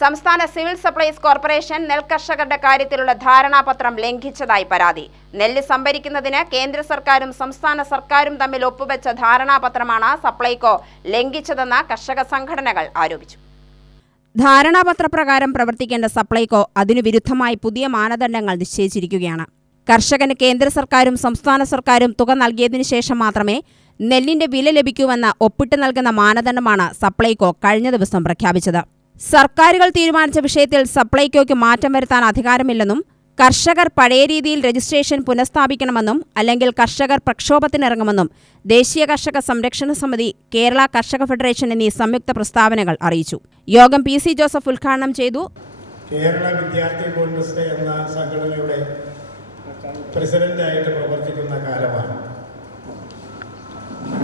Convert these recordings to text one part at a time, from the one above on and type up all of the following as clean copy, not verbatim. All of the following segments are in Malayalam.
സംസ്ഥാന സിവിൽ സപ്ലൈസ് കോർപ്പറേഷൻ നെൽകർഷകരുടെ കാര്യത്തിലുള്ള ധാരണാപത്രം ലംഘിച്ചതായി പരാതി. നെല്ല് സംഭരിക്കുന്നതിന് കേന്ദ്ര സർക്കാരും സംസ്ഥാന സർക്കാരും തമ്മിൽ ഒപ്പുവെച്ച ധാരണാപത്രമാണ് സപ്ലൈകോ ലംഘിച്ചതെന്ന് കർഷക സംഘടനകൾ ആരോപിച്ചു. ധാരണാപത്രപ്രകാരം പ്രവർത്തിക്കേണ്ട സപ്ലൈകോ അതിനു വിരുദ്ധമായി പുതിയ മാനദണ്ഡങ്ങൾ നിശ്ചയിച്ചിരിക്കുകയാണ്. കർഷകന് കേന്ദ്ര സർക്കാരും സംസ്ഥാന സർക്കാരും തുക നൽകിയതിനു ശേഷം മാത്രമേ നെല്ലിന്റെ വില ലഭിക്കൂവെന്ന് ഒപ്പിട്ട് നൽകുന്ന മാനദണ്ഡമാണ് സപ്ലൈകോ കഴിഞ്ഞ ദിവസം പ്രഖ്യാപിച്ചത്. സർക്കാരുകൾ തീരുമാനിച്ച വിഷയത്തിൽ സപ്ലൈകോയ്ക്ക് മാറ്റം വരുത്താൻ അധികാരമില്ലെന്നും കർഷകർ പഴയ രീതിയിൽ രജിസ്ട്രേഷൻ പുനഃസ്ഥാപിക്കണമെന്നും അല്ലെങ്കിൽ കർഷകർ പ്രക്ഷോഭത്തിനിറങ്ങുമെന്നും ദേശീയ കർഷക സംരക്ഷണ സമിതി, കേരള കർഷക ഫെഡറേഷൻ എന്നീ സംയുക്ത പ്രസ്താവനകൾ അറിയിച്ചു. യോഗം PC ജോസഫ് ഉദ്ഘാടനം ചെയ്തു. കേരള വിദ്യാർത്ഥി കോൺഗ്രസ് എന്ന സംഘടനയുടെ പ്രസിഡന്റായിട്ട് പ്രവർത്തിക്കുന്ന കാലമാണ്.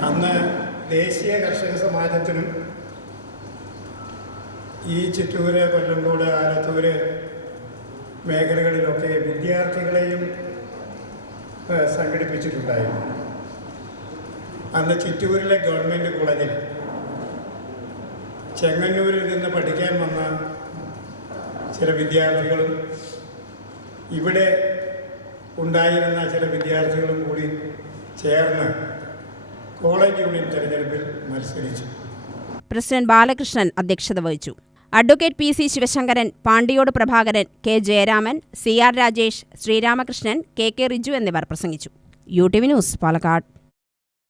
അന്ന് ദേശീയ കർഷക സമാജത്തിനും ഈ ചിറ്റൂര്, കൊല്ലങ്കോട്, ആലത്തൂര് മേഖലകളിലൊക്കെ വിദ്യാർത്ഥികളെയും സംഘടിപ്പിച്ചിട്ടുണ്ടായിരുന്നു. അന്ന് ചിറ്റൂരിലെ ഗവൺമെൻറ് കോളേജിൽ ചെങ്ങന്നൂരിൽ നിന്ന് പഠിക്കാൻ വന്ന ചില വിദ്യാർത്ഥികളും ഇവിടെ ഉണ്ടായിരുന്ന ചില വിദ്യാർത്ഥികളും കൂടി ചേർന്ന് കോളേജ് യൂണിയൻ തെരഞ്ഞെടുപ്പിൽ മത്സരിച്ചു. പ്രസിഡന്റ് ബാലകൃഷ്ണൻ അധ്യക്ഷത വഹിച്ചു. Advocate PC Sivasankaran, Pandiyode Prabhakaran, K Jayaraman, CR Rajesh, Sreeramakrishnan, KK Riju എന്നിവർ പ്രസംഗിച്ചു. UTV news, Palakkad.